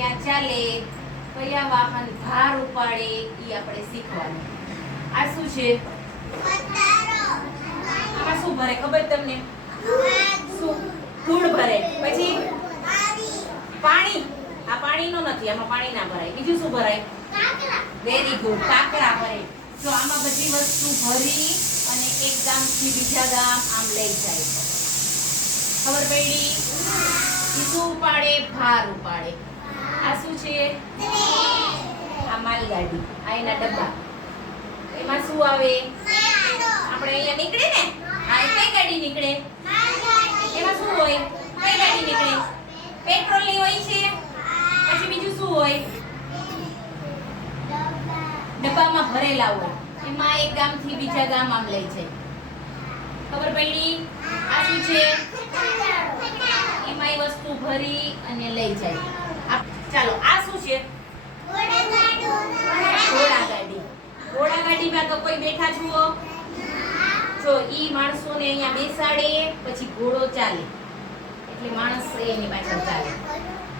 ક્યાં ચાલે, કયા વાહન ભાર ઉપાડે ઈ આપણે શીખવાનું. આ શું છે? આમાં શું ભરે ખબર તમને? શું? ધૂળ ભરે. પછી પાણી. આ પાણીનો નથી, આમાં પાણી ના ભરાય. બીજું શું ભરાય? વેરી ગુડ, કાકરા ભરે. જો આમાં બધી વસ્તુ ભરી અને એક ગામથી બીજા ગામ આમ લઈ જાય. ખબર પડી? ઈ શું ઉપાડે? ભાર ઉપાડે. આ શું છે? આ માલગાડી. આ એના ડબ્બા. એમાં શું આવે? આપણે અહીંયા નીકળે ને, આ કઈ ગાડી નીકળે? એમાં શું હોય? કઈ ગાડી નીકળે? પેટ્રોલની હોય છે. પછી બીજું શું હોય? ડબ્બામાં ભરેલા હોય. એમાં એક ગામથી બીજા ગામ આમ લઈ જાય. ખબર પડી? આ શું છે? એમાં એ વસ્તુ ભરી અને લઈ જાય. ચાલો, આ શું છે? ઘોડાગાડી. ઘોડાગાડીમાં તો કોઈ બેઠા છો? જો ઈ માણસોને અહીંયા બેસાડે, પછી ઘોડો ચાલે. એટલે માણસ એની પાછળ ચાલે.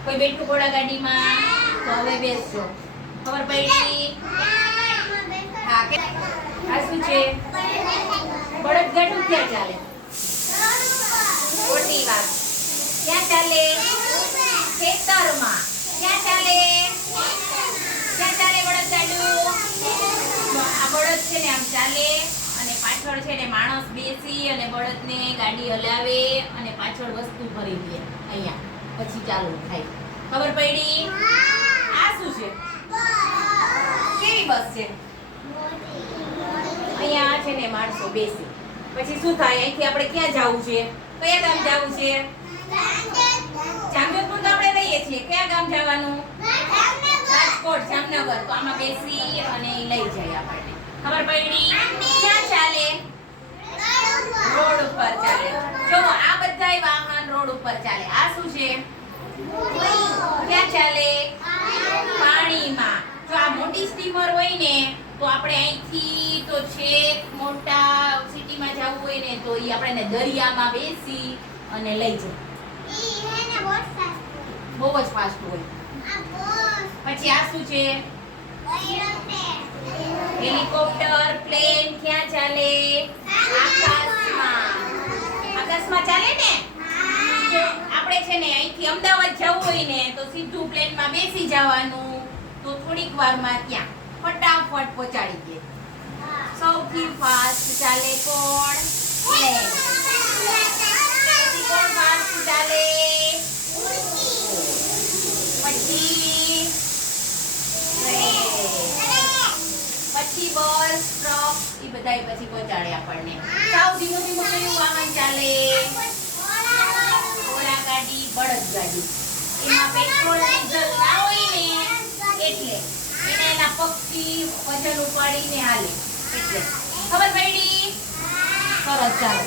કોઈ બેઠું ઘોડાગાડીમાં? તો હવે બેસજો. ખબર પડી? હા. આ શું છે? બળદગાડું ક્યાં ચાલે? ખોટી વાત. ક્યાં ચાલે? ખેતરમાં. ક્યાં ચાલે? ક્યાં ચાલે બળદગાડું? આ બળદ છે ને આમ ચાલે અને પાછળ છે ને માણસ બેસી અને બળદને ગાડી હલાવે અને પાછળ વસ્તુ ભરી દે અહીંયા. પછી ચાલુ થાય. ખબર પડી? આ શું છે? કેવી બસ છે? અહીંયા છે ને માણસો બેસે. પછી શું થાય? અહીંથી આપણે ક્યાં જવું છે? કયા ગામ જવું છે? જામજોધપુર તો આપણે રહીએ છીએ. કયા ગામ જવાનું? રાજકોટ, જામનગર. તો આમાં બેસી અને લઈ જાય આપણને. ખબર પડી? ક્યાં ચાલે? રોડ ઉપર ચાલે. જો આ બધાય વાહન રોડ ઉપર ચાલે. આ શું છે? ક્યાં ચાલે? પાણીમાં. જો આ મોટી સ્ટીમર હોય ને તો આપણે અહીંથી તો છેક મોટા સિટીમાં જવું હોય ને તો ઈ આપણે દરિયામાં બેસી અને લઈ જાય. બહુ જ ફાસ્ટ હોય. પછી આ શું છે? Helicopter, plane. ક્યાં ચાલે? આકાશમાં. આકાશમાં ચાલે ને? તો આપણે છે ને અહીંથી અમદાવાદ જવું હોય ને તો સીધું પ્લેનમાં બેસી જવાનું. તો થોડીક વારમાં ત્યાં ફટાફટ પહોંચાડી દે. સૌથી ફાસ્ટ ચાલે કોણ? પ્લેન. પછી કોણ ફાસ્ટ ચાલે? પછી પછી બસ, ટ્રક. એ બધાય પછી પહોંચાડે આપણને. સાવ ધીમું ધીમું કયું વાહન ચાલે? ઘોડાગાડી, બળદગાડી. એમાં પેટ્રોલ ડીઝલ ના હોય ને એટલે એને એના પગથી વજન ઉપાડીને હાલે. એટલે ખબર પડી? સરસ. ચાલો.